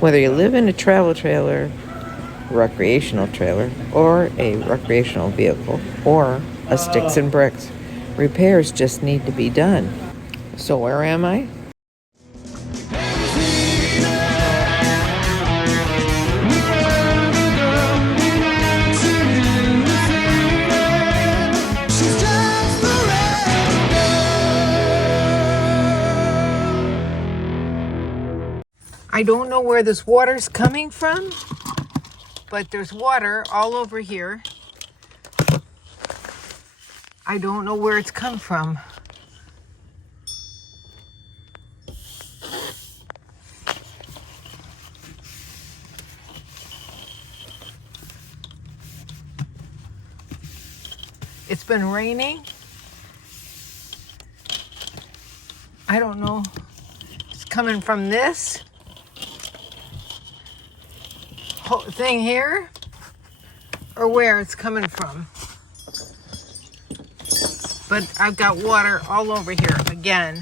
Whether you live in a travel trailer, recreational trailer, or a recreational vehicle, or a sticks and bricks, repairs just need to be done. So where am I? I don't know where this water's coming from, but there's water all over here. I don't know where it's come from. It's been raining. I don't know. It's coming from this whole thing here, or where it's coming from. But I've got water all over here again.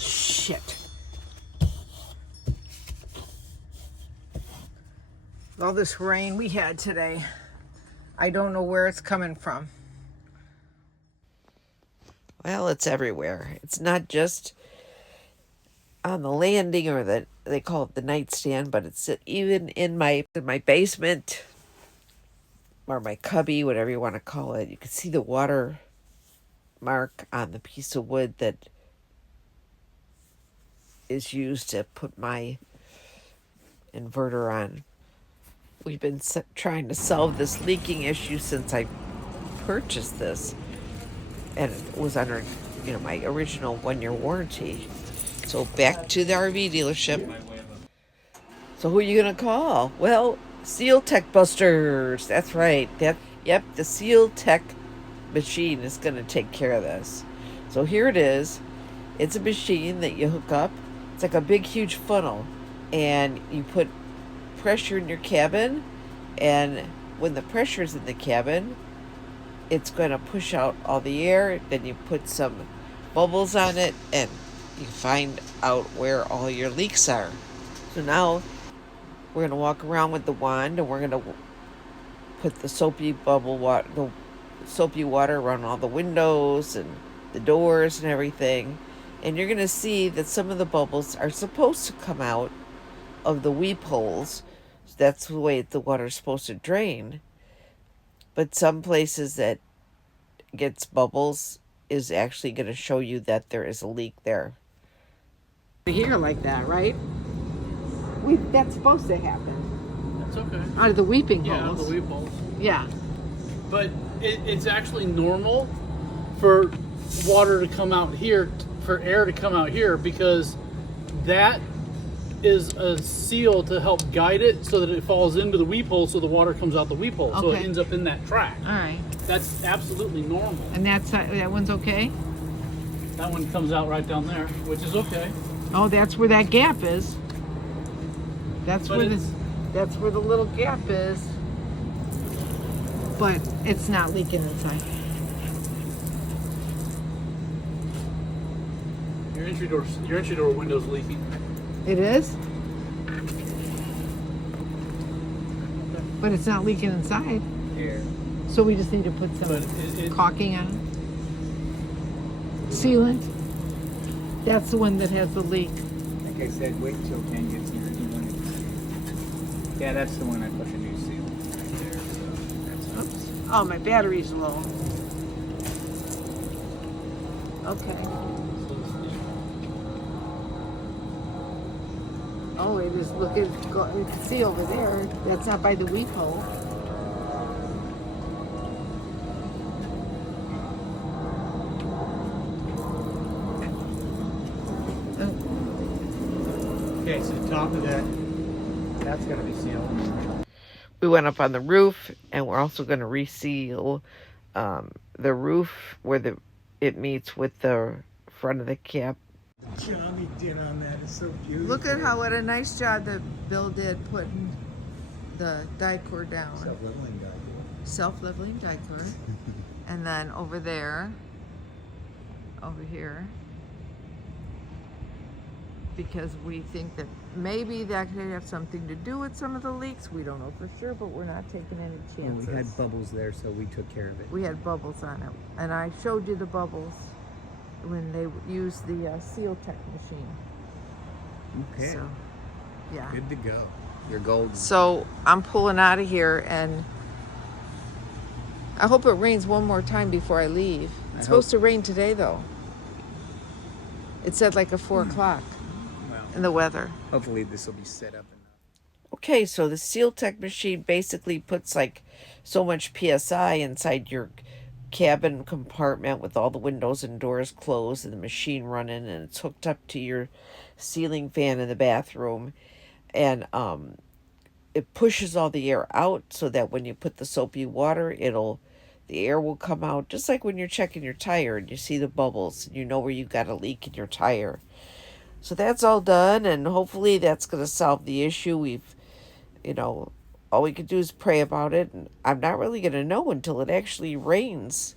Shit. All this rain we had today, I don't know where it's coming from. Well, it's everywhere. It's not just on the landing or they call it the nightstand, but it's even in my basement or my cubby, whatever you want to call it. You can see the water mark on the piece of wood that is used to put my inverter on. We've been trying to solve this leaking issue since I purchased this, and it was under, my original 1-year warranty. So back to the RV dealership. So who are you gonna call? Well, Seal Tech Busters. That's right. Yep, the Seal Tech machine is gonna take care of this. So here it is. It's a machine that you hook up. It's like a big, huge funnel, and you put pressure in your cabin, and when the pressure is in the cabin, it's going to push out all the air. Then you put some bubbles on it, and you find out where all your leaks are. So now we're going to walk around with the wand, and we're going to put the soapy water around all the windows and the doors and everything. And you're going to see that some of the bubbles are supposed to come out of the weep holes. That's the way the water's supposed to drain. But some places that gets bubbles is actually going to show you that there is a leak there. Here like that, right? That's supposed to happen. That's okay. Out of the weeping holes. Yeah, out of the weep holes. Yeah. But it's actually normal for water to come out here, for air to come out here, because that is a seal to help guide it so that it falls into the weep hole, so the water comes out the weep hole. Okay. So it ends up in that track. All right. That's absolutely normal. And that one's okay? That one comes out right down there, which is okay. Oh, that's where that gap is. That's where the little gap is. But it's not leaking inside. Your entry door window's leaking. It is? But it's not leaking inside. Here. So we just need to put some caulking on it. Sealant. That's the one that has the leak. Like I said, wait until Ken gets here. Yeah, that's the one I put a new sealant right there. So that's Oops. Oh, my battery's low. Okay. Oh, it is. Look, you can see over there. That's not by the weep hole. okay, so the top of that's going to be sealed. We went up on the roof, and we're also going to reseal the roof where it meets with the front of the The job he did on that is so beautiful. Look at what a nice job that Bill did putting the Dicor down. Self-leveling guy. Self-leveling Dicor. And then over there, over here, because we think that maybe that could have something to do with some of the leaks. We don't know for sure, but we're not taking any Well, chances. we had bubbles there, so we took care of it. We had bubbles on it. And I showed you the bubbles when they used the Seal Tech machine. Okay. So, yeah. Good to go. You're golden. So I'm pulling out of here, and I hope it rains one more time before I leave. It's supposed to rain today, though. It said like a 4 o'clock Well, in the weather. hopefully this will be set up enough. Okay, so the Seal Tech machine basically puts like so much PSI inside your cabin compartment with all the windows and doors closed and the machine running, and it's hooked up to your ceiling fan in the bathroom, and it pushes all the air out so that when you put the soapy water, the air will come out, just like when you're checking your tire and you see the bubbles and you know where you got a leak in your tire. So that's all done, and hopefully that's going to solve the issue. All we can do is pray about it, and I'm not really going to know until it actually rains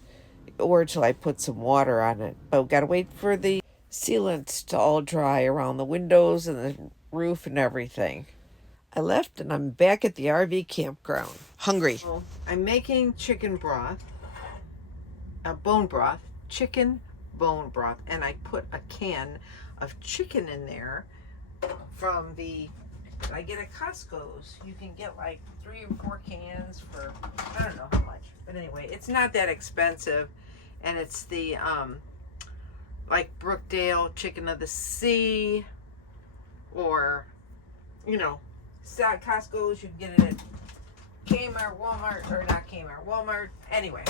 or until I put some water on it. But we've got to wait for the sealant to all dry around the windows and the roof and everything. I left and I'm back at the RV campground. Hungry. I'm making chicken broth, bone broth, chicken bone broth, and I put a can of chicken in there from I get at Costco's. You can get like 3 or 4 cans for, I don't know how much, but anyway, it's not that expensive, and it's the like Brookdale chicken of the sea, or Costco's. You can get it at Kmart, Walmart, or not Kmart, Walmart. Anyway,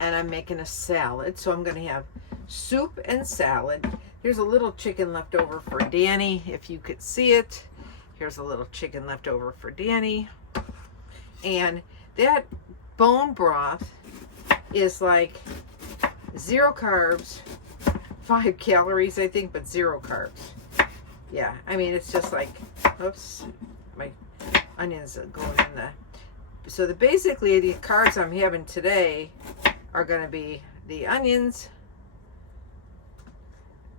and I'm making a salad, so I'm going to have soup and salad. Here's a little chicken left over for Danny, if you could see it. Here's a little chicken left over for Danny. And that bone broth is like 0 carbs, 5 calories, I think, but 0 carbs. Yeah, I mean, it's just like, oops, my onions are going in the... So basically the carbs I'm having today are going to be the onions,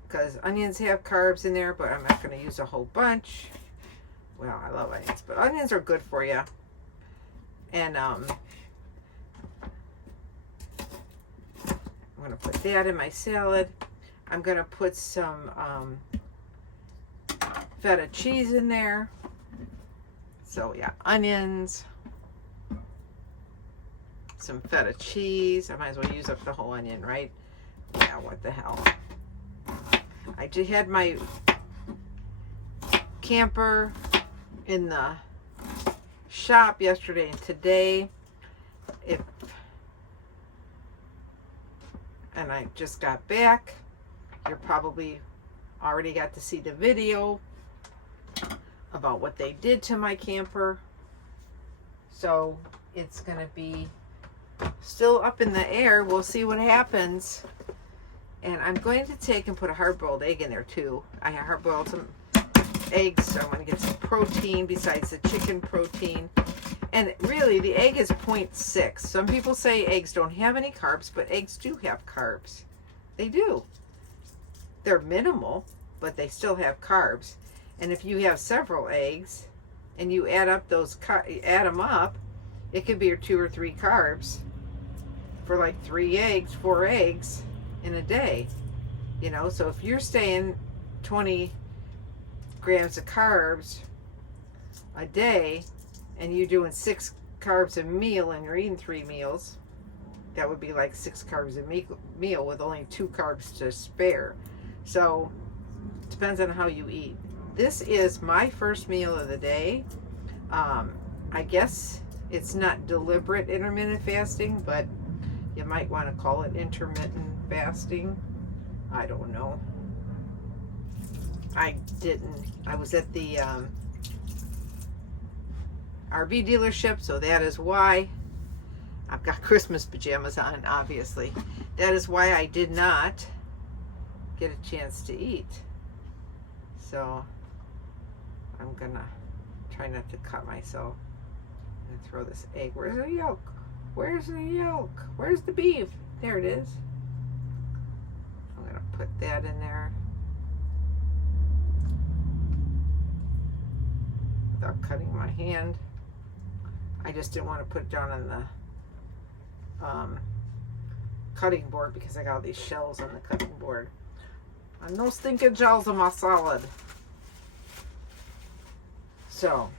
because onions have carbs in there, but I'm not going to use a whole bunch. Well, I love onions, but onions are good for you. And I'm going to put that in my salad. I'm going to put some feta cheese in there. So yeah, onions, some feta cheese. I might as well use up the whole onion, right? Yeah, what the hell. I just had my camper in the shop yesterday and today. And I just got back. You probably already got to see the video about what they did to my camper. So it's going to be still up in the air. We'll see what happens. And I'm going to take and put a hard-boiled egg in there too. I hard-boiled some eggs, so I'm going to get some protein besides the chicken protein. And really, the egg is 0.6. Some people say eggs don't have any carbs, but eggs do have carbs. They do. They're minimal, but they still have carbs. And if you have several eggs and you add them up, it could be your 2 or 3 carbs for like 3 eggs, 4 eggs in a day. So if you're staying 20 grams of carbs a day and you're doing 6 carbs a meal and you're eating 3 meals, that would be like 6 carbs a meal with only 2 carbs to spare. So it depends on how you eat. This is my first meal of the day. I guess it's not deliberate intermittent fasting, but you might want to call it intermittent fasting. I don't know. I was at the RV dealership, so that is why. I've got Christmas pajamas on, obviously. That is why I did not get a chance to eat. So I'm gonna try not to cut myself. I'm gonna throw this egg. Where's the yolk? Where's the yolk? Where's the beef? There it is. I'm gonna put that in there without cutting my hand. I just didn't want to put it down on the cutting board because I got all these shells on the cutting board. And no stinking shells on my salad. So,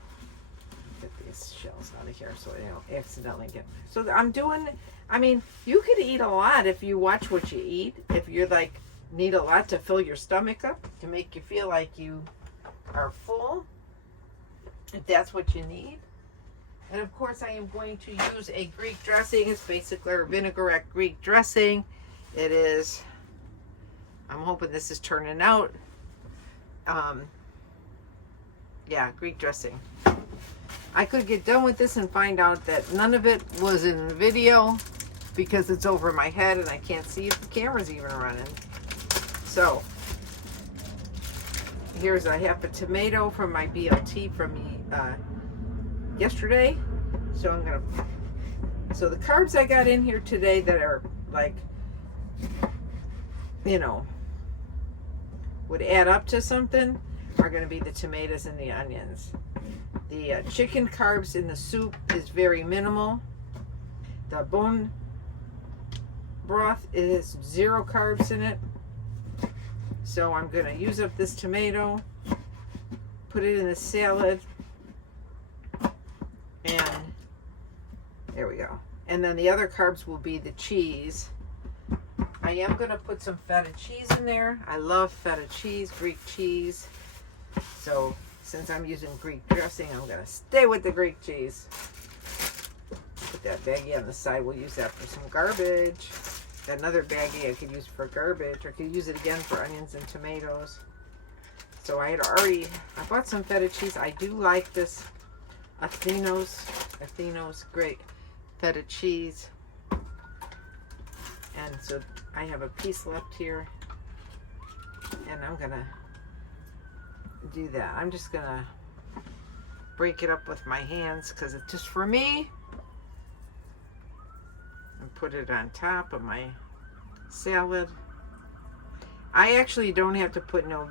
get these shells out of here so I don't accidentally get. So I'm doing, I mean, you could eat a lot if you watch what you eat. If you're like, need a lot to fill your stomach up, to make you feel like you are full, if that's what you need. And of course I am going to use a Greek dressing. It's basically a vinaigrette Greek dressing. It is, I'm hoping this is turning out. Yeah, Greek dressing. I could get done with this and find out that none of it was in the video because it's over my head and I can't see if the camera's even running. So, here's a half a tomato from my BLT from yesterday. So I'm gonna, so the carbs I got in here today that are like, you know, would add up to something are going to be the tomatoes and the onions. The chicken carbs in the soup is very minimal. The bone broth is 0 carbs in it. So I'm going to use up this tomato, put it in the salad, and there we go. And then the other carbs will be the cheese. I am going to put some feta cheese in there. I love feta cheese, Greek cheese. So since I'm using Greek dressing, I'm going to stay with the Greek cheese. Put that baggie on the side. We'll use that for some garbage. Got another baggie I could use for garbage, or I could use it again for onions and tomatoes. So I bought some feta cheese. I do like this Athenos great feta cheese. And so I have a piece left here, and I'm gonna do that. I'm just gonna break it up with my hands because it's just for me, and put it on top of my salad. I actually don't have to put no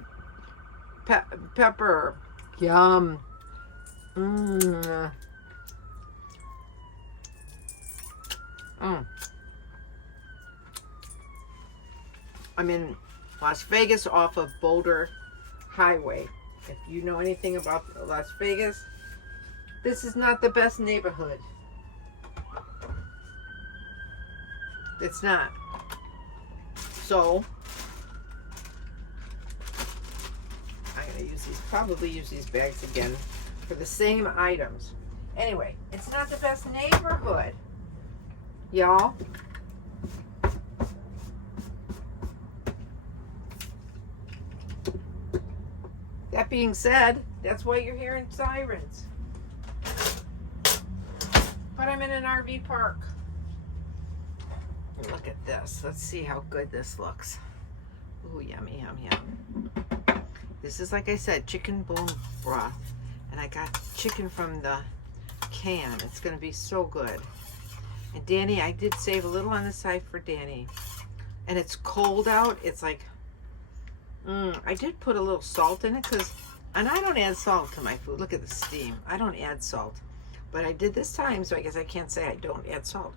pepper. Yum. I'm in Las Vegas off of Boulder Highway. If you know anything about Las Vegas, this is not the best neighborhood. It's not. So, I'm going to probably use these bags again for the same items. Anyway, it's not the best neighborhood, y'all. That being said, that's why you're hearing sirens. But I'm in an RV park. Look at this. Let's see how good this looks. Ooh, yummy, yum, yum. This is, like I said, chicken bone broth. And I got chicken from the can. It's going to be so good. And Danny, I did save a little on the side for Danny. And it's cold out. It's like, I did put a little salt in it and I don't add salt to my food. Look at the steam. I don't add salt. But I did this time, so I guess I can't say I don't add salt.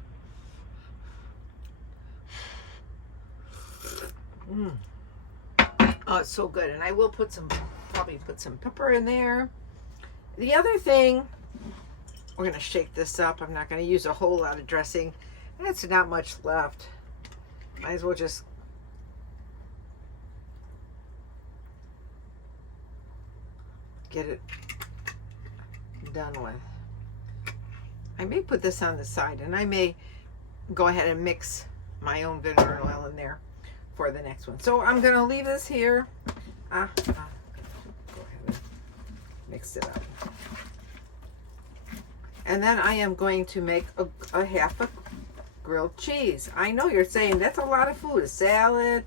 Oh, it's so good. And I will probably put some pepper in there. The other thing, we're going to shake this up. I'm not going to use a whole lot of dressing. That's not much left. Might as well just get it done with. I may put this on the side, and I may go ahead and mix my own vinegar and oil in there for the next one. So I'm going to leave this here. Go ahead and mix it up. And then I am going to make a half a grilled cheese. I know you're saying that's a lot of food. A salad,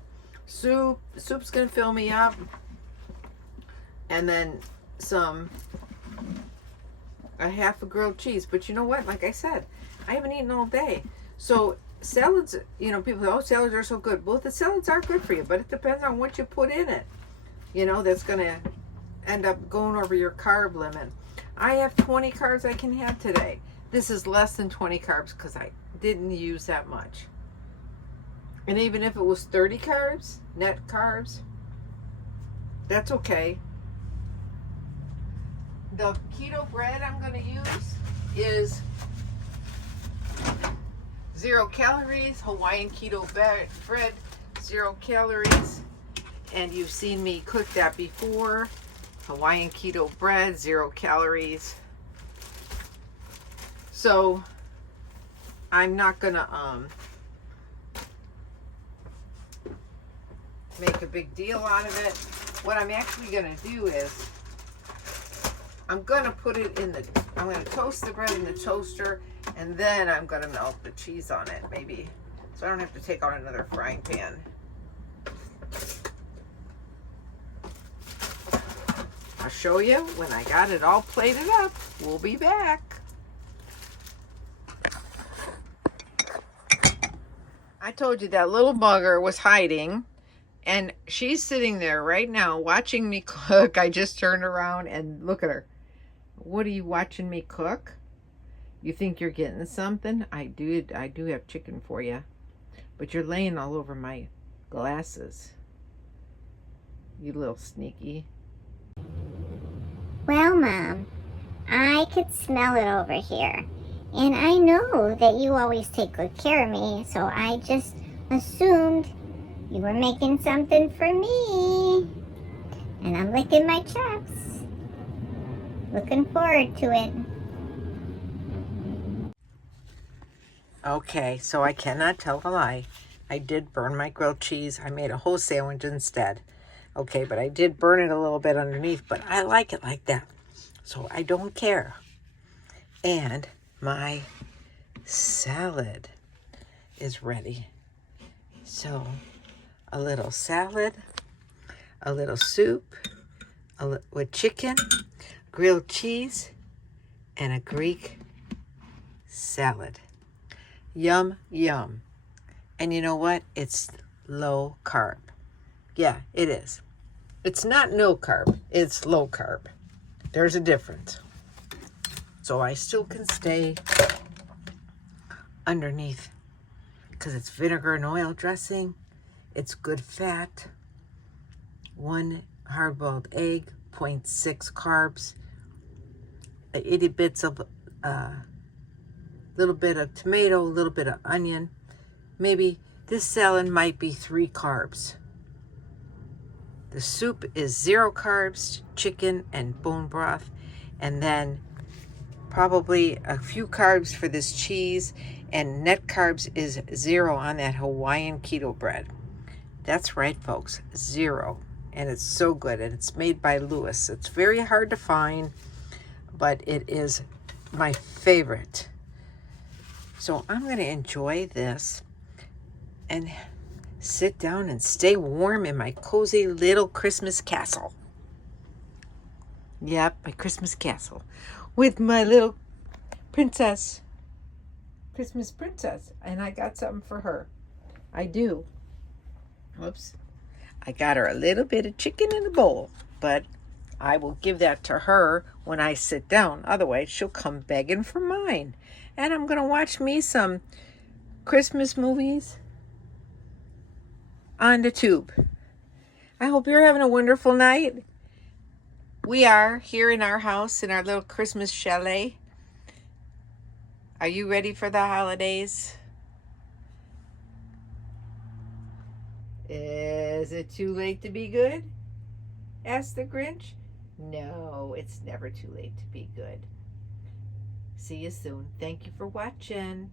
soup. Soup's gonna fill me up. And then a half a grilled cheese. But you know what? Like I said, I haven't eaten all day. So salads, people say, oh, salads are so good. Well, the salads are good for you, but it depends on what you put in it. That's going to end up going over your carb limit. I have 20 carbs I can have today. This is less than 20 carbs because I didn't use that much. And even if it was 30 carbs, net carbs, that's okay. The keto bread I'm going to use is 0 calories, Hawaiian keto bread, 0 calories. And you've seen me cook that before. Hawaiian keto bread, 0 calories. So I'm not going to make a big deal out of it. What I'm actually going to do is I'm going to put it I'm going to toast the bread in the toaster, and then I'm going to melt the cheese on it, maybe, so I don't have to take out another frying pan. I'll show you when I got it all plated up. We'll be back. I told you that little bugger was hiding, and she's sitting there right now watching me cook. I just turned around and look at her. What are you watching me cook? You think you're getting something? I do have chicken for you. But you're laying all over my glasses. You little sneaky. Well, Mom, I could smell it over here. And I know that you always take good care of me, so I just assumed you were making something for me. And I'm licking my chops. Looking forward to it. Okay, so I cannot tell a lie. I did burn my grilled cheese. I made a whole sandwich instead. Okay, but I did burn it a little bit underneath, but I like it like that. So I don't care. And my salad is ready. So a little salad, a little soup with chicken, grilled cheese, and a Greek salad. Yum, yum. And you know what? It's low carb. Yeah, it is. It's not no carb. It's low carb. There's a difference. So I still can stay underneath because it's vinegar and oil dressing. It's good fat. 1 hard-boiled egg, 0.6 carbs, 80 bits of little bit of tomato, a little bit of onion. Maybe this salad might be 3 carbs. The soup is 0 carbs, chicken and bone broth, and then probably a few carbs for this cheese, and net carbs is 0 on that Hawaiian keto bread. That's right, folks, 0. And it's so good, and it's made by Lewis. It's very hard to find, but it is my favorite. So I'm going to enjoy this and sit down and stay warm in my cozy little Christmas castle. Yep, my Christmas castle with my little princess, Christmas princess. And I got something for her. I do. Whoops. I got her a little bit of chicken in a bowl, but I will give that to her when I sit down. Otherwise, she'll come begging for mine. And I'm going to watch me some Christmas movies on the tube. I hope you're having a wonderful night. We are here in our house, in our little Christmas chalet. Are you ready for the holidays? Is it too late to be good? Asked the Grinch. No, it's never too late to be good. See you soon. Thank you for watching.